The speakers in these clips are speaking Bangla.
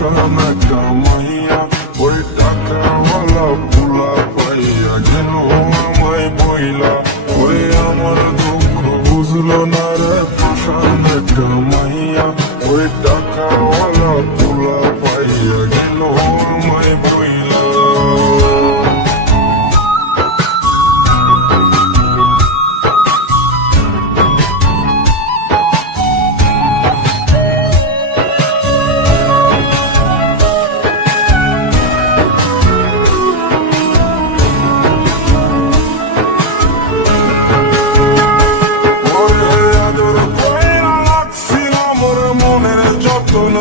সালামে কামাইয়া, ওই টাকাওয়ালা বুলা পাইয়া গেল আমায় বইলা। ওই আমার দুঃখ বুঝলো না রে প্রশান্তে কামাইয়া, ওই টাকাওয়ালা বুলা পাইয়া গেল আমায় বইলা।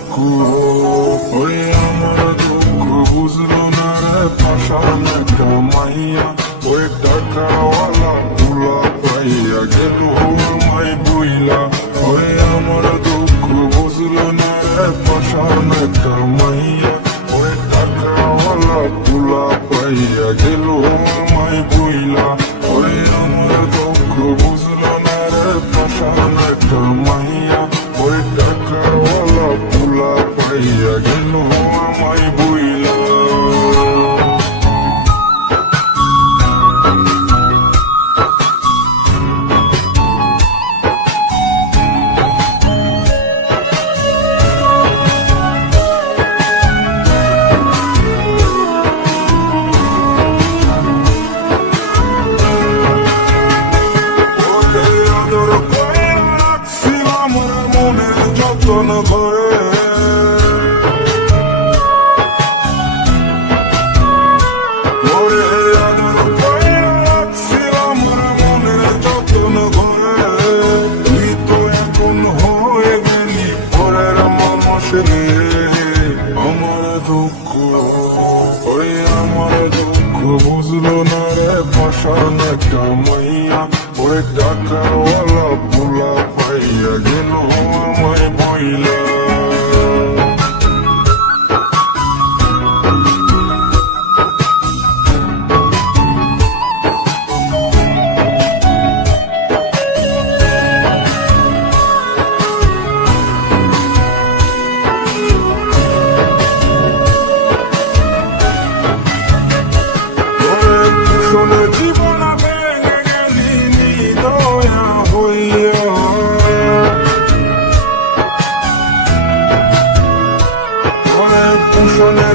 দুঃখ ওই আমার দুঃখ বুঝলো না রে পাশান একটা মাইয়া ওই টাকাওয়ালা তুলা পাইয়া গেল আমায় বইলা ওই আমার দুঃখ বুঝলো না রে পাশান একটা মাইয়া ওই টাকাওয়ালা তুলা পাইয়া গেল আমায় পাইয়া গেল আমায় বইলা ওকে আদর করে আমার দুঃখ বুঝলো না রে পাশান একটা মাইয়া। ওই টাকাওয়ালা পোলা পাইয়া গেল, আমায় বইলা শুন জীবন ভেঙে গেলি নিদয়া হইয়া। শুনে